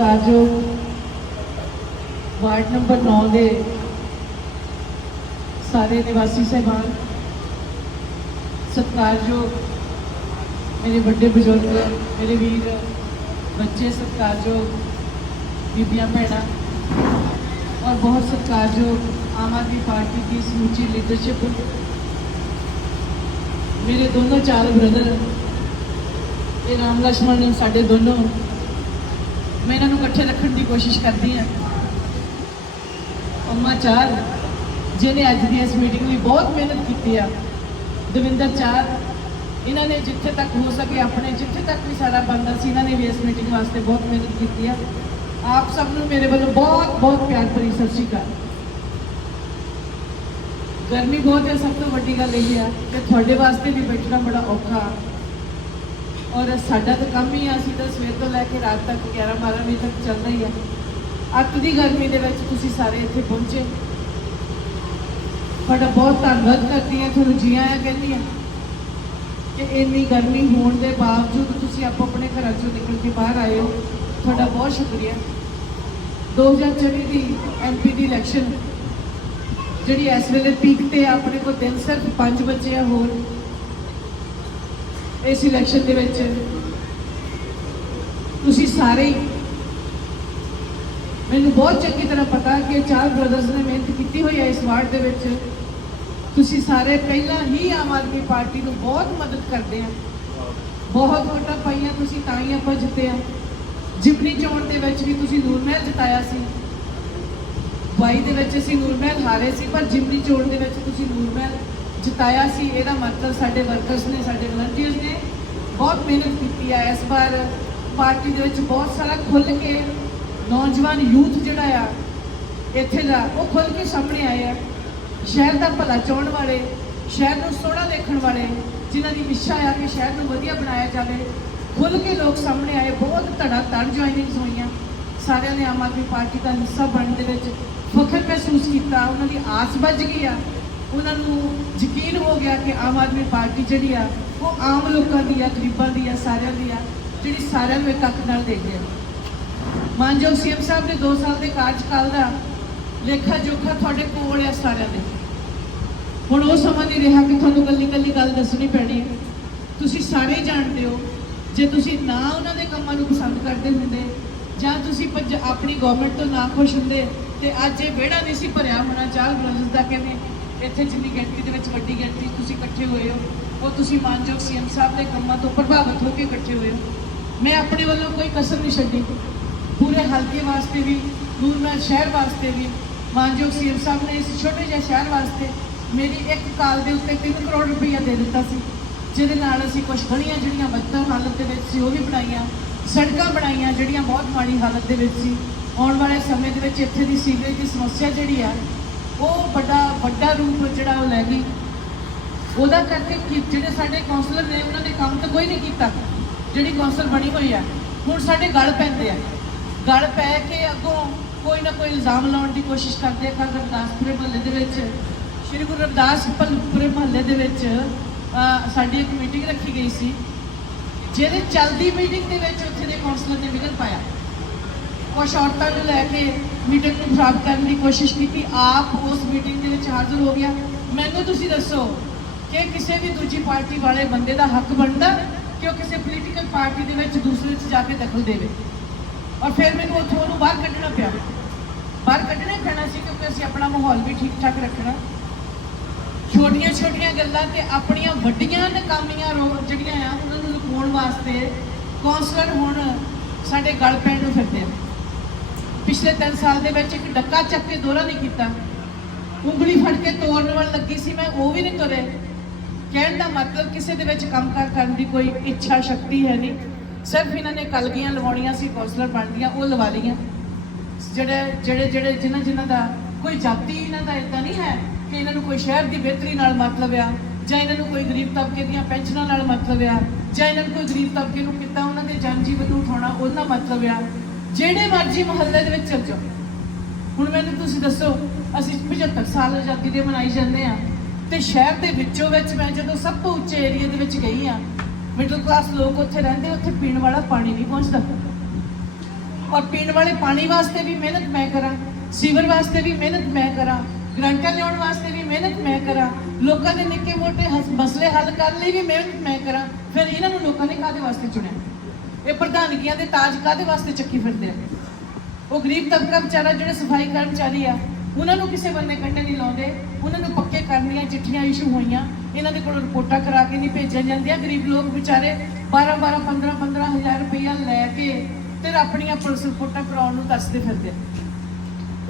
ਸਤਿਕਾਰਯੋਗ ward number 9 ਦੇ ਸਾਰੇ ਨਿਵਾਸੀ ਸਹਿਬਾਨ, ਸਤਿਕਾਰਯੋਗ ਮੇਰੇ ਵੱਡੇ ਬਜ਼ੁਰਗ, ਮੇਰੇ ਵੀਰ, ਬੱਚੇ, ਸਤਿਕਾਰਯੋਗ ਬੀਬੀਆਂ, ਭੈਣਾਂ और बहुत सत्कारयोग आम आदमी पार्टी की समूची लीडरशिप मेरे दोनों चार ब्रदर ये राम लक्ष्मण साढ़े दोनों ਮੈਂ ਇਹਨਾਂ ਨੂੰ ਇਕੱਠੇ ਰੱਖਣ ਦੀ ਕੋਸ਼ਿਸ਼ ਕਰਦੀ ਹਾਂ। ਅੰਮਾ ਚਾਰ, ਜਿਹਨੇ ਅੱਜ ਦੀ ਇਸ ਮੀਟਿੰਗ ਲਈ ਬਹੁਤ ਮਿਹਨਤ ਕੀਤੀ ਆ, ਦਵਿੰਦਰ ਚਾਰ, ਇਹਨਾਂ ਨੇ ਜਿੱਥੇ ਤੱਕ ਹੋ ਸਕੇ ਆਪਣੇ, ਜਿੱਥੇ ਤੱਕ ਵੀ ਸਾਡਾ ਬੰਦਾ ਸੀ, ਇਹਨਾਂ ਨੇ ਵੀ ਇਸ ਮੀਟਿੰਗ ਵਾਸਤੇ ਬਹੁਤ ਮਿਹਨਤ ਕੀਤੀ ਆ। ਆਪ ਸਭ ਨੂੰ ਮੇਰੇ ਵੱਲੋਂ ਬਹੁਤ ਬਹੁਤ ਪਿਆਰ ਭਰੀ ਸਤਿ ਸ਼੍ਰੀ ਅਕਾਲ। ਗਰਮੀ ਬਹੁਤ ਹੈ, ਸਭ ਤੋਂ ਵੱਡੀ ਗੱਲ ਇਹ ਹੈ ਕਿ ਤੁਹਾਡੇ ਵਾਸਤੇ ਵੀ ਬੈਠਣਾ ਬੜਾ ਔਖਾ। ਔਰ ਸਾਡਾ ਤਾਂ ਕੰਮ ਹੀ ਆ ਅਸੀਂ ਤਾਂ ਸਵੇਰ ਤੋਂ ਲੈ ਕੇ ਰਾਤ ਤੱਕ 11 12 ਵਜੇ ਤੱਕ ਚੱਲਦਾ ਹੀ ਆ। ਅੱਤ ਦੀ ਗਰਮੀ ਦੇ ਵਿੱਚ ਤੁਸੀਂ ਸਾਰੇ ਇੱਥੇ ਪਹੁੰਚੇ। ਤੁਹਾਡਾ ਬਹੁਤ ਧੰਨਵਾਦ ਕਰਦੀ ਹਾਂ ਤੁਹਾਨੂੰ ਜੀ ਆਇਆਂ ਕਹਿੰਦੀ ਹਾਂ ਕਿ ਇੰਨੀ ਗਰਮੀ ਹੋਣ ਦੇ ਬਾਵਜੂਦ ਤੁਸੀਂ ਆਪੋ ਆਪਣੇ ਘਰਾਂ ਚੋਂ ਨਿਕਲ ਕੇ ਬਾਹਰ ਆਏ ਹੋ। ਤੁਹਾਡਾ ਬਹੁਤ ਸ਼ੁਕਰੀਆ। 2024 ਦੀ ਐਮਪੀ ਦੀ ਇਲੈਕਸ਼ਨ ਜਿਹੜੀ ਇਸ ਵੇਲੇ ਪੀਕ ਤੇ ਆ, ਆਪਣੇ ਕੋਲ ਦਿਨ ਸਿਰਫ 5 ਬਚੇ ਆ ਹੋਰ। ਇਸ ਇਲੈਕਸ਼ਨ ਦੇ ਵਿੱਚ ਤੁਸੀਂ ਸਾਰੇ ਮੈਨੂੰ ਬਹੁਤ ਚੰਗੀ ਤਰ੍ਹਾਂ ਪਤਾ ਕਿ ਚਾਰ ਬ੍ਰਦਰਸ ਨੇ ਮਿਹਨਤ ਕੀਤੀ ਹੋਈ ਹੈ ਇਸ ਵਾਰਡ ਦੇ ਵਿੱਚ। ਤੁਸੀਂ ਸਾਰੇ ਪਹਿਲਾਂ ਹੀ ਆਮ ਆਦਮੀ ਪਾਰਟੀ ਨੂੰ ਬਹੁਤ ਮਦਦ ਕਰਦੇ ਆ। ਬਹੁਤ ਵੋਟਾਂ ਪਾਈਆਂ ਤੁਸੀਂ, ਤਾਂ ਹੀ ਆਪਾਂ ਜਿੱਤੇ ਆ। ਜਿਮਨੀ ਚੋਣ ਦੇ ਵਿੱਚ ਵੀ ਤੁਸੀਂ ਨੂਰਮਹਿਲ ਜਿਤਾਇਆ ਸੀ। 22 ਦੇ ਵਿੱਚ ਅਸੀਂ ਨੂਰਮਹਿਲ ਹਾਰੇ ਸੀ, ਪਰ ਜਿਮਨੀ ਚੋਣ ਦੇ ਵਿੱਚ ਤੁਸੀਂ ਨੂਰਮਹਿਲ ਜਿਤਾਇਆ ਸੀ। ਇਹਦਾ ਮਤਲਬ ਸਾਡੇ ਵਰਕਰਸ ਨੇ, ਸਾਡੇ ਵਲੰਟੀਅਰਸ ਨੇ ਬਹੁਤ ਮਿਹਨਤ ਕੀਤੀ ਹੈ ਇਸ ਵਾਰ ਪਾਰਟੀ ਦੇ ਵਿੱਚ ਬਹੁਤ ਸਾਰਾ ਖੁੱਲ ਕੇ ਨੌਜਵਾਨ ਯੂਥ ਜਿਹੜਾ ਆ, ਇੱਥੇ ਦਾ, ਉਹ ਖੁੱਲ ਕੇ ਸਾਹਮਣੇ ਆਏ ਆ। ਸ਼ਹਿਰ ਦਾ ਭਲਾ ਚਾਹਣ ਵਾਲੇ, ਸ਼ਹਿਰ ਨੂੰ ਸੋਹਣਾ ਦੇਖਣ ਵਾਲੇ, ਜਿਨ੍ਹਾਂ ਦੀ ਇੱਛਾ ਆ ਕਿ ਸ਼ਹਿਰ ਨੂੰ ਵਧੀਆ ਬਣਾਇਆ ਜਾਵੇ, ਖੁੱਲ ਕੇ ਲੋਕ ਸਾਹਮਣੇ ਆਏ। ਬਹੁਤ ਧੜਾ ਧੜ ਜੁਆਇਨਿੰਗਸ ਹੋਈਆਂ। ਸਾਰਿਆਂ ਨੇ ਆਮ ਆਦਮੀ ਪਾਰਟੀ ਦਾ ਹਿੱਸਾ ਬਣਨ ਦੇ ਵਿੱਚ ਫਖਰ ਮਹਿਸੂਸ ਕੀਤਾ। ਉਹਨਾਂ ਦੀ ਆਸ ਬੱਝ ਗਈ ਆ। ਉਹਨਾਂ ਨੂੰ ਯਕੀਨ ਹੋ ਗਿਆ ਕਿ ਆਮ ਆਦਮੀ ਪਾਰਟੀ ਜਿਹੜੀ ਆ, ਉਹ ਆਮ ਲੋਕਾਂ ਦੀ ਆ, ਗਰੀਬਾਂ ਦੀ ਆ, ਸਾਰਿਆਂ ਦੀ ਆ, ਜਿਹੜੀ ਸਾਰਿਆਂ ਨੂੰ ਇੱਕ ਅੱਖ ਨਾਲ ਦੇਖਦੇ ਆ ਮਾਨਯੋਗ ਸੀਐਮ ਸਾਹਿਬ ਨੇ 2 ਸਾਲ ਦੇ ਕਾਰਜਕਾਲ ਦਾ ਲੇਖਾ ਜੋਖਾ ਤੁਹਾਡੇ ਕੋਲ ਆ, ਸਾਰਿਆਂ ਦੇ। ਹੁਣ ਉਹ ਸਮਾਂ ਨਹੀਂ ਰਿਹਾ ਕਿ ਤੁਹਾਨੂੰ ਕੱਲੀ ਕੱਲੀ ਗੱਲ ਦੱਸਣੀ ਪੈਣੀ ਹੈ। ਤੁਸੀਂ ਸਾਰੇ ਜਾਣਦੇ ਹੋ, ਜੇ ਤੁਸੀਂ ਨਾ ਉਹਨਾਂ ਦੇ ਕੰਮਾਂ ਨੂੰ ਪਸੰਦ ਕਰਦੇ ਹੁੰਦੇ, ਜਾਂ ਤੁਸੀਂ ਪੰਜ- ਆਪਣੀ ਗਵਰਨਮੈਂਟ ਤੋਂ ਨਾ ਖੁਸ਼ ਹੁੰਦੇ, ਤੇ ਅੱਜ ਇਹ ਵਿਹੜਾ ਨਹੀਂ ਸੀ ਭਰਿਆ ਹੋਣਾ ਚਾਹ ਬ੍ਰਦਰਸ ਦਾ ਕਹਿੰਦੇ ਇੱਥੇ ਜਿੰਨੀ ਗਿਣਤੀ ਦੇ ਵਿੱਚ ਵੱਡੀ ਗਿਣਤੀ ਤੁਸੀਂ ਇਕੱਠੇ ਹੋਏ ਹੋ, ਉਹ ਤੁਸੀਂ ਮਾਨਯੋਗ ਸੀਐਮ ਸਾਹਿਬ ਦੇ ਕੰਮਾਂ ਤੋਂ ਪ੍ਰਭਾਵਿਤ ਹੋ ਕੇ ਇਕੱਠੇ ਹੋਏ ਹੋ। ਮੈਂ ਆਪਣੇ ਵੱਲੋਂ ਕੋਈ ਕਸਰ ਨਹੀਂ ਛੱਡੀ। ਪੂਰੇ ਹਲਕੇ ਵਾਸਤੇ ਵੀ ਨੂਰਮਹਿਲ ਸ਼ਹਿਰ ਵਾਸਤੇ ਵੀ, ਮਾਨਯੋਗ ਸੀਐਮ ਸਾਹਿਬ ਨੇ ਇਸ ਛੋਟੇ ਜਿਹੇ ਸ਼ਹਿਰ ਵਾਸਤੇ ਮੇਰੀ ਇੱਕ ਕਾਲ ਦੇ ਉੱਤੇ 3 ਕਰੋੜ ਰੁਪਈਆ ਦੇ ਦਿੱਤਾ ਸੀ, ਜਿਹਦੇ ਨਾਲ ਅਸੀਂ ਕੁਝ ਗਲੀਆਂ ਜਿਹੜੀਆਂ ਬੱਦਰ ਹਾਲਤ ਦੇ ਵਿੱਚ ਸੀ, ਉਹ ਵੀ ਬਣਾਈਆਂ, ਸੜਕਾਂ ਬਣਾਈਆਂ ਜਿਹੜੀਆਂ ਬਹੁਤ ਮਾੜੀ ਹਾਲਤ ਦੇ ਵਿੱਚ ਸੀ। ਆਉਣ ਵਾਲੇ ਸਮੇਂ ਦੇ ਵਿੱਚ ਇੱਥੇ ਦੀ ਸੀਵਰੇਜ ਦੀ ਸਮੱਸਿਆ ਜਿਹੜੀ ਆ ਉਹ ਵੱਡਾ ਵੱਡਾ ਰੂਪ ਜਿਹੜਾ ਉਹ ਲੈ ਗਈ। ਉਹਦਾ ਕਰਕੇ ਕਿ ਜਿਹੜੇ ਸਾਡੇ ਕਾਉਂਸਲਰ ਨੇ, ਉਹਨਾਂ ਨੇ ਕੰਮ ਤਾਂ ਕੋਈ ਨਹੀਂ ਕੀਤਾ। ਜਿਹੜੀ ਕਾਉਂਸਲ ਬਣੀ ਹੋਈ ਆ, ਹੁਣ ਸਾਡੇ ਗਲ ਪੈਂਦੇ ਆ। ਗਲ ਪੈ ਕੇ ਅੱਗੋਂ ਕੋਈ ਨਾ ਕੋਈ ਇਲਜ਼ਾਮ ਲਾਉਣ ਦੀ ਕੋਸ਼ਿਸ਼ ਕਰਦੇ ਆ ਕੱਲ੍ਹ ਰਵਿਦਾਸਪੁਰੇ ਮਹੱਲੇ ਦੇ ਵਿੱਚ। ਸ਼੍ਰੀ ਗੁਰੂ ਰਵਿਦਾਸ ਰਵਿਦਾਸਪੁਰੇ ਮਹੱਲੇ ਦੇ ਵਿੱਚ ਸਾਡੀ ਇੱਕ ਮੀਟਿੰਗ ਰੱਖੀ ਗਈ ਸੀ। ਜਿਹਦੇ ਚੱਲਦੀ ਮੀਟਿੰਗ ਦੇ ਵਿੱਚ ਉੱਥੇ ਦੇ ਕਾਉਂਸਲਰ ਨੇ ਵਿਗਨ ਪਾਇਆ। ਕੁਛ ਔਰਤਾਂ ਨੂੰ ਲੈ ਕੇ ਮੀਟਿੰਗ ਨੂੰ ਖਰਾਬ ਕਰਨ ਦੀ ਕੋਸ਼ਿਸ਼ ਕੀਤੀ। ਆਪ ਉਸ ਮੀਟਿੰਗ ਦੇ ਵਿੱਚ ਹਾਜ਼ਰ ਹੋ ਗਿਆ। ਮੈਨੂੰ ਤੁਸੀਂ ਦੱਸੋ ਕਿ ਕਿਸੇ ਵੀ ਦੂਜੀ ਪਾਰਟੀ ਵਾਲੇ ਬੰਦੇ ਦਾ ਹੱਕ ਬਣਦਾ ਕਿ ਉਹ ਕਿਸੇ ਪੋਲੀਟੀਕਲ ਪਾਰਟੀ ਦੇ ਵਿੱਚ ਦੂਸਰੇ 'ਚ ਜਾ ਕੇ ਦਖਲ ਦੇਵੇ? ਔਰ ਫਿਰ ਮੈਨੂੰ ਉੱਥੋਂ ਉਹਨੂੰ ਬਾਹਰ ਕੱਢਣਾ ਪਿਆ। ਬਾਹਰ ਕੱਢਣਾ ਹੀ ਪੈਣਾ ਸੀ ਕਿਉਂਕਿ ਅਸੀਂ ਆਪਣਾ ਮਾਹੌਲ ਵੀ ਠੀਕ ਠਾਕ ਰੱਖਣਾ। ਛੋਟੀਆਂ ਛੋਟੀਆਂ ਗੱਲਾਂ ਤੇ ਆਪਣੀਆਂ ਵੱਡੀਆਂ ਨਕਾਮੀਆਂ ਰੋ ਜਿਹੜੀਆਂ ਆ, ਉਹਨਾਂ ਨੂੰ ਲੁਕਾਉਣ ਵਾਸਤੇ ਕੌਂਸਲਰ ਹੁਣ ਸਾਡੇ ਗਲ ਪੈਣ ਨੂੰ ਫਿਰਦੇ ਆ। ਪਿਛਲੇ 3 ਸਾਲ ਦੇ ਵਿੱਚ ਇੱਕ ਡੱਕਾ ਚੱਕ ਕੇ ਦੋਰਾ ਨਹੀਂ ਕੀਤਾ। ਉਂਗਲੀ ਫੜ ਕੇ ਤੋੜਨ ਵੱਲ ਲੱਗੀ ਸੀ ਮੈਂ, ਉਹ ਵੀ ਨਹੀਂ ਤੁਰੇ। ਕਹਿਣ ਦਾ ਮਤਲਬ ਕਿਸੇ ਦੇ ਵਿੱਚ ਕੰਮ ਕੰਮਕਾਰ ਕਰਨ ਦੀ ਕੋਈ ਇੱਛਾ, ਸ਼ਕਤੀ ਹੈ ਨਹੀਂ। ਸਿਰਫ ਇਹਨਾਂ ਨੇ ਕਲਗੀਆਂ ਲਵਾਉਣੀਆਂ ਸੀ, ਕੌਂਸਲਰ ਬਣਦੀਆਂ ਉਹ ਲਵਾ ਲਈਆਂ। ਜਿਹੜੇ ਜਿਹੜੇ ਜਿਹੜੇ, ਜਿਨ੍ਹਾਂ ਜਿਨ੍ਹਾਂ ਦਾ ਕੋਈ ਜਾਤੀ ਇਹਨਾਂ ਦਾ ਇਦਾਂ ਨਹੀਂ ਹੈ ਕਿ ਇਹਨਾਂ ਨੂੰ ਕੋਈ ਸ਼ਹਿਰ ਦੀ ਬਿਹਤਰੀ ਨਾਲ ਮਤਲਬ ਆ, ਜਾਂ ਇਹਨਾਂ ਨੂੰ ਕੋਈ ਗਰੀਬ ਤਬਕੇ ਦੀਆਂ ਪੈਨਸ਼ਨਾਂ ਨਾਲ ਮਤਲਬ ਆ, ਜਾਂ ਇਹਨਾਂ ਨੂੰ ਕੋਈ ਗਰੀਬ ਤਬਕੇ ਨੂੰ ਕਿੱਦਾਂ ਉਹਨਾਂ ਦੇ ਜਨ ਜੀਵਨ ਨੂੰ ਉਠਾਉਣਾ, ਉਹਨਾਂ ਮਤਲਬ ਆ। ਜਿਹੜੇ ਮਰਜ਼ੀ ਮੁਹੱਲੇ ਦੇ ਵਿੱਚ ਚਲ ਜਾਓ। ਹੁਣ ਮੈਨੂੰ ਤੁਸੀਂ ਦੱਸੋ, ਅਸੀਂ 75 ਸਾਲ ਆਜ਼ਾਦੀ ਦੇ ਮਨਾਈ ਜਾਂਦੇ ਆ ਤੇ ਸ਼ਹਿਰ ਦੇ ਵਿੱਚੋਂ ਵਿੱਚ ਮੈਂ ਜਦੋਂ ਸਭ ਤੋਂ ਉੱਚੇ ਏਰੀਆ ਦੇ ਵਿੱਚ ਗਈ ਆ ਮਿਡਲ ਕਲਾਸ ਲੋਕ ਉੱਥੇ ਰਹਿੰਦੇ, ਉੱਥੇ ਪੀਣ ਵਾਲਾ ਪਾਣੀ ਨਹੀਂ ਪਹੁੰਚਦਾ। ਔਰ ਪੀਣ ਵਾਲੇ ਪਾਣੀ ਵਾਸਤੇ ਵੀ ਮਿਹਨਤ ਮੈਂ ਕਰਾਂ, ਸੀਵਰ ਵਾਸਤੇ ਵੀ ਮਿਹਨਤ ਮੈਂ ਕਰਾਂ, ਗ੍ਰਾਂਟਾਂ ਲਿਆਉਣ ਵਾਸਤੇ ਵੀ ਮਿਹਨਤ ਮੈਂ ਕਰਾਂ, ਲੋਕਾਂ ਦੇ ਨਿੱਕੇ ਮੋਟੇ ਹਸ- ਮਸਲੇ ਹੱਲ ਕਰਨ ਲਈ ਵੀ ਮਿਹਨਤ ਮੈਂ ਕਰਾਂ, ਫਿਰ ਇਹਨਾਂ ਨੂੰ ਲੋਕਾਂ ਨੇ ਕਾਹਦੇ ਵਾਸਤੇ ਚੁਣਿਆ? ਇਹ ਪ੍ਰਧਾਨਗੀਆਂ ਦੇ ਤਾਜ ਕਾਹਦੇ ਵਾਸਤੇ ਚੱਕੀ ਫਿਰਦੇ ਆ? ਉਹ ਗਰੀਬ ਤਬਕਾ ਵਿਚਾਰਾ ਜਿਹੜੇ ਸਫ਼ਾਈ ਕਰਮਚਾਰੀ ਆ, ਉਹਨਾਂ ਨੂੰ ਕਿਸੇ ਬੰਨੇ ਕੰਢੇ ਨਹੀਂ ਲਾਉਂਦੇ, ਉਹਨਾਂ ਨੂੰ ਪੱਕੇ ਕਰਨੀਆਂ ਚਿੱਠੀਆਂ ਇਸ਼ੂ ਹੋਈਆਂ, ਇਹਨਾਂ ਦੇ ਕੋਲ ਰਿਪੋਰਟਾਂ ਕਰਾ ਕੇ ਨਹੀਂ ਭੇਜੀਆਂ ਜਾਂਦੀਆਂ। ਗਰੀਬ ਲੋਕ ਵਿਚਾਰੇ 12 12 15 15 ਹਜ਼ਾਰ ਰੁਪਈਆ ਲੈ ਕੇ ਤੇ ਆਪਣੀਆਂ ਪੁਲਿਸ ਰਿਪੋਰਟਾਂ ਕਰਾਉਣ ਨੂੰ ਦੱਸਦੇ ਫਿਰਦੇ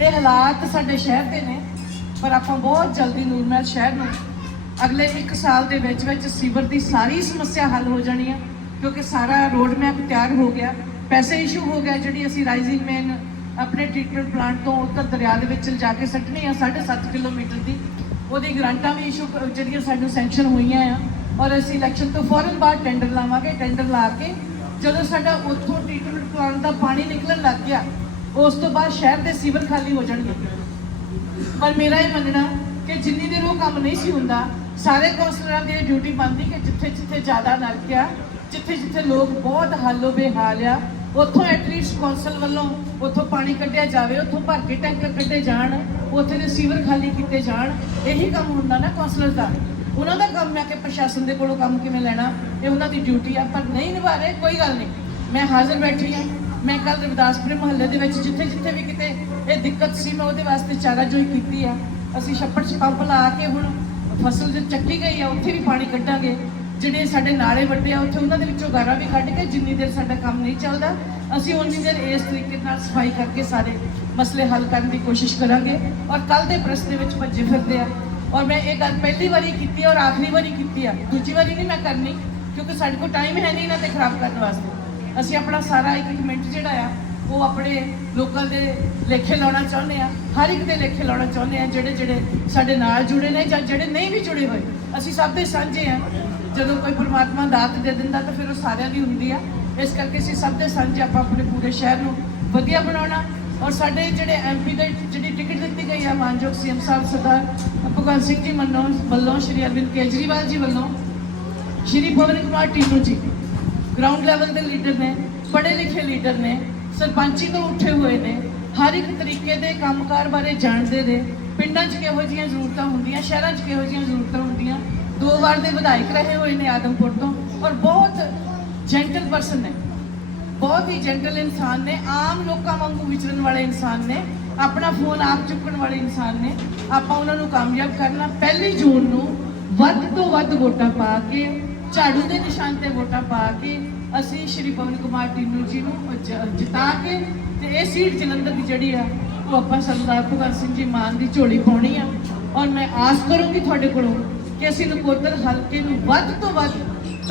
ਇਹ ਹਾਲਾਤ ਸਾਡੇ ਸ਼ਹਿਰ ਦੇ ਨੇ, ਪਰ ਆਪਾਂ ਬਹੁਤ ਜਲਦੀ ਨੂਰਮਹਿਲ ਸ਼ਹਿਰ ਨੂੰ ਅਗਲੇ 1 ਸਾਲ ਦੇ ਵਿੱਚ ਵਿੱਚ ਸੀਵਰ ਦੀ ਸਾਰੀ ਸਮੱਸਿਆ ਹੱਲ ਹੋ ਜਾਣੀ ਹੈ ਕਿਉਂਕਿ ਸਾਰਾ ਰੋਡ ਮੈਪ ਤਿਆਰ ਹੋ ਗਿਆ। ਪੈਸੇ ਇਸ਼ੂ ਹੋ ਗਿਆ ਜਿਹੜੀ ਅਸੀਂ ਰਾਈਜ਼ਿੰਗ ਮੇਨ ਆਪਣੇ ਟ੍ਰੀਟਮੈਂਟ ਪਲਾਂਟ ਤੋਂ ਉੱਤਰ ਦਰਿਆ ਦੇ ਵਿੱਚ ਲਿਜਾ ਕੇ ਸੱਟਣੀ ਆ 7.5 ਕਿਲੋਮੀਟਰ ਦੀ। ਉਹਦੀ ਗ੍ਰਾਂਟਾਂ ਵੀ ਇਸ਼ੂ ਜਿਹੜੀਆਂ ਸਾਨੂੰ ਸੈਂਕਸ਼ਨ ਹੋਈਆਂ ਆ। ਔਰ ਅਸੀਂ ਇਲੈਕਸ਼ਨ ਤੋਂ ਫੌਰਨ ਬਾਅਦ ਟੈਂਡਰ ਲਾਵਾਂਗੇ ਟੈਂਡਰ ਲਾ ਕੇ ਜਦੋਂ ਸਾਡਾ ਉੱਥੋਂ ਟ੍ਰੀਟਮੈਂਟ ਪਲਾਂਟ ਦਾ ਪਾਣੀ ਨਿਕਲਣ ਲੱਗ ਗਿਆ, ਉਸ ਤੋਂ ਬਾਅਦ ਸ਼ਹਿਰ ਦੇ ਸੀਵਰ ਖਾਲੀ ਹੋ ਜਾਣਗੇ। ਪਰ ਮੇਰਾ ਇਹ ਮੰਨਣਾ ਕਿ ਜਿੰਨੀ ਦੇਰ ਉਹ ਕੰਮ ਨਹੀਂ ਸੀ ਹੁੰਦਾ, ਸਾਰੇ ਕੌਂਸਲਰਾਂ ਦੀ ਡਿਊਟੀ ਬਣਦੀ ਕਿ ਜਿੱਥੇ ਜਿੱਥੇ ਜ਼ਿਆਦਾ ਨਰਕ ਆ ਜਿੱਥੇ ਜਿੱਥੇ ਲੋਕ ਬਹੁਤ ਹਾਲੋ ਬੇਹਾਲ ਆ, ਉੱਥੋਂ ਐਟਲੀਸਟ ਕੌਂਸਲ ਵੱਲੋਂ ਉੱਥੋਂ ਪਾਣੀ ਕੱਢਿਆ ਜਾਵੇ, ਉੱਥੋਂ ਭਰ ਕੇ ਟੈਂਕਰ ਕੱਢੇ ਜਾਣ, ਉੱਥੇ ਦੇ ਸੀਵਰ ਖਾਲੀ ਕੀਤੇ ਜਾਣ, ਇਹੀ ਕੰਮ ਹੁੰਦਾ ਨਾ ਕੌਂਸਲਰ ਦਾ। ਉਹਨਾਂ ਦਾ ਕੰਮ ਹੈ ਕਿ ਪ੍ਰਸ਼ਾਸਨ ਦੇ ਕੋਲੋਂ ਕੰਮ ਕਿਵੇਂ ਲੈਣਾ, ਇਹ ਉਹਨਾਂ ਦੀ ਡਿਊਟੀ ਆ, ਪਰ ਨਹੀਂ ਨਿਭਾ ਰਹੇ ਕੋਈ ਗੱਲ ਨਹੀਂ। ਮੈਂ ਹਾਜ਼ਰ ਬੈਠੀ ਹਾਂ ਮੈਂ ਕੱਲ ਰਵਿਦਾਸਪੁਰ ਮੁਹੱਲੇ ਦੇ ਵਿੱਚ, ਜਿੱਥੇ ਜਿੱਥੇ ਵੀ ਕਿਤੇ ਇਹ ਦਿੱਕਤ ਸੀ, ਮੈਂ ਉਹਦੇ ਵਾਸਤੇ ਚਾਰਾਜੋਈ ਕੀਤੀ ਆ। ਅਸੀਂ ਛੱਪੜ 'ਚ ਪੰਪ ਲਾ ਕੇ ਹੁਣ ਫਸਲ ਜੇ ਚੱਕੀ ਗਈ ਆ, ਉੱਥੇ ਵੀ ਪਾਣੀ ਕੱਢਾਂਗੇ। ਜਿਹੜੇ ਸਾਡੇ ਨਾਲੇ ਵੱਡੇ ਆ, ਉੱਥੇ ਉਹਨਾਂ ਦੇ ਵਿੱਚੋਂ ਗਾਰਾ ਵੀ ਕੱਢ ਕੇ ਜਿੰਨੀ ਦੇਰ ਸਾਡਾ ਕੰਮ ਨਹੀਂ ਚੱਲਦਾ, ਅਸੀਂ ਉਨੀ ਦੇਰ ਇਸ ਤਰੀਕੇ ਨਾਲ ਸਫ਼ਾਈ ਕਰਕੇ ਸਾਰੇ ਮਸਲੇ ਹੱਲ ਕਰਨ ਦੀ ਕੋਸ਼ਿਸ਼ ਕਰਾਂਗੇ। ਔਰ ਕੱਲ ਦੇ ਪ੍ਰੈਸ ਦੇ ਵਿੱਚ ਭੱਜੇ ਫਿਰਦੇ ਆ। ਔਰ ਮੈਂ ਇਹ ਗੱਲ ਪਹਿਲੀ ਵਾਰੀ ਕੀਤੀ ਔਰ ਆਖਰੀ ਵਾਰੀ ਕੀਤੀ ਆ। ਦੂਜੀ ਵਾਰੀ ਨਹੀਂ ਮੈਂ ਕਰਨੀ, ਕਿਉਂਕਿ ਸਾਡੇ ਕੋਲ ਟਾਈਮ ਹੈ ਨਹੀਂ ਇਹਨਾਂ ਤੇ ਖਰਾਬ ਕਰਨ ਵਾਸਤੇ। ਅਸੀਂ ਆਪਣਾ ਸਾਰਾ ਇੱਕ ਇੱਕ ਮਿੰਟ ਜਿਹੜਾ ਆ, ਉਹ ਆਪਣੇ ਲੋਕਾਂ ਦੇ ਲੇਖੇ ਲਾਉਣਾ ਚਾਹੁੰਦੇ ਆ, ਹਰ ਇੱਕ ਦੇ ਲੇਖੇ ਲਾਉਣਾ ਚਾਹੁੰਦੇ ਆ, ਜਿਹੜੇ ਜਿਹੜੇ ਸਾਡੇ ਨਾਲ ਜੁੜੇ ਨੇ ਜਾਂ ਜਿਹੜੇ ਨਹੀਂ ਵੀ ਜੁੜੇ ਹੋਏ। ਅਸੀਂ ਸਭ ਦੇ ਸਾਂਝੇ ਆ। ਜਦੋਂ ਕੋਈ ਪਰਮਾਤਮਾ ਦਾਤ ਦੇ ਦਿੰਦਾ ਤਾਂ ਫਿਰ ਉਹ ਸਾਰਿਆਂ ਦੀ ਹੁੰਦੀ ਆ। ਇਸ ਕਰਕੇ ਅਸੀਂ ਸਭ ਦੇ ਸਾਂਝੇ ਆਪਾਂ ਆਪਣੇ ਪੂਰੇ ਸ਼ਹਿਰ ਨੂੰ ਵਧੀਆ ਬਣਾਉਣਾ। ਔਰ ਸਾਡੇ ਜਿਹੜੇ ਐਮਪੀ ਦੇ ਜਿਹੜੀ ਟਿਕਟ ਦਿੱਤੀ ਗਈ ਆ, ਮਾਨਯੋਗ ਸੀਐਮ ਸਾਹਿਬ ਸਰਦਾਰ ਭਗਵੰਤ ਸਿੰਘ ਜੀ ਮੰਨੋ ਵੱਲੋਂ ਸ਼੍ਰੀ ਅਰਵਿੰਦ ਕੇਜਰੀਵਾਲ ਜੀ ਵੱਲੋਂ, ਸ਼੍ਰੀ ਪਵਨ ਕੁਮਾਰ ਟੀਨੂ ਜੀ ਗਰਾਊਂਡ ਲੈਵਲ ਦੇ ਲੀਡਰ ਨੇ, ਪੜ੍ਹੇ ਲਿਖੇ ਲੀਡਰ ਨੇ, ਸਰਪੰਚੀ ਤੋਂ ਉੱਠੇ ਹੋਏ ਨੇ, ਹਰ ਇੱਕ ਤਰੀਕੇ ਦੇ ਕੰਮਕਾਰ ਬਾਰੇ ਜਾਣਦੇ ਨੇ। ਪਿੰਡਾਂ 'ਚ ਕਿਹੋ ਜਿਹੀਆਂ ਜ਼ਰੂਰਤਾਂ ਹੁੰਦੀਆਂ, ਸ਼ਹਿਰਾਂ 'ਚ ਕਿਹੋ ਜਿਹੀਆਂ ਜ਼ਰੂਰਤਾਂ ਹੁੰਦੀਆਂ ਦੋ ਵਾਰ ਦੇ ਵਿਧਾਇਕ ਰਹੇ ਹੋਏ ਨੇ ਆਦਮਪੁਰ ਤੋਂ ਔਰ ਬਹੁਤ ਜੈਂਟਲ ਪਰਸਨ ਨੇ। ਬਹੁਤ ਹੀ ਜੈਂਟਲ ਇਨਸਾਨ ਨੇ, ਆਮ ਲੋਕਾਂ ਵਾਂਗੂ ਵਿਚਰਨ ਵਾਲੇ ਇਨਸਾਨ ਨੇ, ਆਪਣਾ ਫੋਨ ਆਪ ਚੁੱਕਣ ਵਾਲੇ ਇਨਸਾਨ ਨੇ। ਆਪਾਂ ਉਹਨਾਂ ਨੂੰ ਕਾਮਯਾਬ ਕਰਨਾ, ਪਹਿਲੀ ਜੂਨ ਨੂੰ ਵੱਧ ਤੋਂ ਵੱਧ ਵੋਟਾਂ ਪਾ ਕੇ, ਝਾੜੂ ਦੇ ਨਿਸ਼ਾਨ ਤੇ ਵੋਟਾਂ ਪਾ ਕੇ, ਅਸੀਂ ਸ਼੍ਰੀ ਪਵਨ ਕੁਮਾਰ ਟਿੰਨੂ ਜੀ ਨੂੰ ਜ- ਜਿਤਾ ਕੇ ਤੇ ਇਹ ਸੀਟ ਜਲੰਧਰ ਦੀ ਜਿਹੜੀ ਆ, ਉਹ ਆਪਾਂ ਸਰਦਾਰ ਭਗਤ ਸਿੰਘ ਜੀ ਮਾਨ ਦੀ ਝੋਲੀ ਪਾਉਣੀ ਆ। ਔਰ ਮੈਂ ਆਸ ਕਰੂੰਗੀ ਤੁਹਾਡੇ ਕੋਲੋਂ ਕਿ ਅਸੀਂ ਨਕੋਦਰ ਹਲਕੇ ਨੂੰ ਵੱਧ ਤੋਂ ਵੱਧ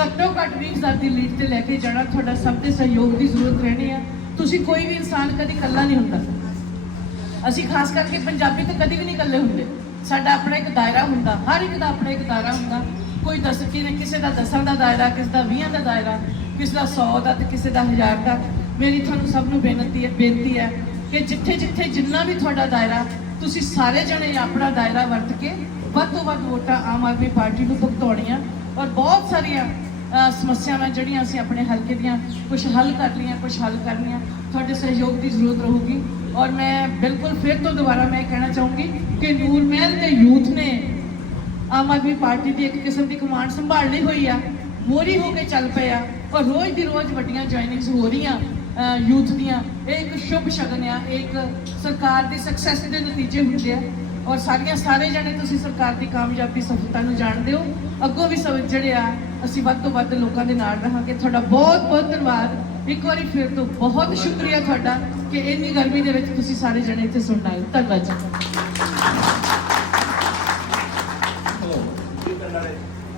ਘੱਟੋ ਘੱਟ 20000 ਦੀ ਲੀਡ ਤੇ ਲੈ ਕੇ ਜਾਣਾ, ਤੁਹਾਡਾ ਸਭ ਦੇ ਸਹਿਯੋਗ ਦੀ ਜ਼ਰੂਰਤ ਰਹਿਣੀ ਆ। ਤੁਸੀਂ ਕੋਈ ਵੀ ਇਨਸਾਨ ਕਦੀ ਇਕੱਲਾ ਨਹੀਂ ਹੁੰਦਾ। ਅਸੀਂ ਖਾਸ ਕਰਕੇ ਪੰਜਾਬੀ ਤਾਂ ਕਦੀ ਵੀ ਨਹੀਂ ਇਕੱਲੇ ਹੁੰਦੇ। ਸਾਡਾ ਆਪਣਾ ਇੱਕ ਦਾਇਰਾ ਹੁੰਦਾ, ਹਰ ਇੱਕ ਦਾ ਆਪਣਾ ਇੱਕ ਦਾਇਰਾ ਹੁੰਦਾ। ਕੋਈ ਦੱਸ ਕਿ ਕਿਸੇ ਦਾ ਦਸਾਂ ਦਾ ਦਾਇਰਾ, ਕਿਸੇ ਦਾ 20 ਦਾ ਦਾਇਰਾ, ਕਿਸੇ ਦਾ 100 ਦਾ ਤੇ ਕਿਸੇ ਦਾ 1000 ਦਾ। ਮੇਰੀ ਤੁਹਾਨੂੰ ਸਭ ਨੂੰ ਬੇਨਤੀ ਹੈ ਬੇਨਤੀ ਹੈ ਕਿ ਜਿੱਥੇ ਜਿੱਥੇ ਜਿੰਨਾ ਵੀ ਤੁਹਾਡਾ ਦਾਇਰਾ, ਤੁਸੀਂ ਸਾਰੇ ਜਣੇ ਆਪਣਾ ਦਾਇਰਾ ਵਰਤ ਕੇ ਵੱਧ ਤੋਂ ਵੱਧ ਵੋਟਾਂ ਆਮ ਆਦਮੀ ਪਾਰਟੀ ਨੂੰ ਭੁਗਤਾਉਣੀਆਂ ਔਰ ਬਹੁਤ ਸਾਰੀਆਂ ਸਮੱਸਿਆਵਾਂ ਜਿਹੜੀਆਂ ਅਸੀਂ ਆਪਣੇ ਹਲਕੇ ਦੀਆਂ ਕੁਝ ਹੱਲ ਕਰ ਲਈਆਂ ਕੁਝ ਹੱਲ ਕਰਨੀਆਂ, ਤੁਹਾਡੇ ਸਹਿਯੋਗ ਦੀ ਜ਼ਰੂਰਤ ਰਹੂਗੀ ਔਰ ਮੈਂ ਬਿਲਕੁਲ ਫਿਰ ਤੋਂ ਦੁਬਾਰਾ ਮੈਂ ਇਹ ਕਹਿਣਾ ਚਾਹੂੰਗੀ ਕਿ ਨੂਰ ਮਹਿਲ ਦੇ ਯੂਥ ਨੇ ਆਮ ਆਦਮੀ ਪਾਰਟੀ ਦੀ ਇੱਕ ਕਿਸਮ ਦੀ ਕਮਾਂਡ ਸੰਭਾਲ ਲਈ ਹੋਈ ਆ ਮੋਰੀ ਹੋ ਕੇ ਚੱਲ ਪਏ ਆ ਔਰ ਰੋਜ਼ ਦੀ ਰੋਜ਼ ਵੱਡੀਆਂ ਜੁਆਇਨਿੰਗਸ ਹੋ ਰਹੀਆਂ ਯੂਥ ਦੀਆਂ। ਇਹ ਇੱਕ ਸ਼ੁਭ ਸ਼ਗਨ ਆ, ਇਹ ਇੱਕ ਸਰਕਾਰ ਦੀ ਸਕਸੈਸ ਦੇ ਨਤੀਜੇ ਹੁੰਦੇ ਆ। ਔਰ ਸਾਰੀਆਂ ਸਾਰੇ ਜਣੇ ਤੁਸੀਂ ਸਰਕਾਰ ਦੀ ਕਾਮਯਾਬੀ, ਸਫਲਤਾ ਨੂੰ ਜਾਣਦੇ ਹੋ। ਅੱਗੋਂ ਵੀ ਸਭ ਜਿਹੜੇ ਆ, ਅਸੀਂ ਵੱਧ ਤੋਂ ਵੱਧ ਲੋਕਾਂ ਦੇ ਨਾਲ ਰਹਾਂਗੇ। ਤੁਹਾਡਾ ਬਹੁਤ ਬਹੁਤ ਧੰਨਵਾਦ। ਇੱਕ ਵਾਰੀ ਫਿਰ ਤੋਂ ਬਹੁਤ ਸ਼ੁਕਰੀਆ ਤੁਹਾਡਾ ਕਿ ਇੰਨੀ ਗਰਮੀ ਦੇ ਵਿੱਚ ਤੁਸੀਂ ਸਾਰੇ ਜਣੇ ਇੱਥੇ ਸੁਣਨ ਆਏ ਧੰਨਵਾਦ ਜੀ।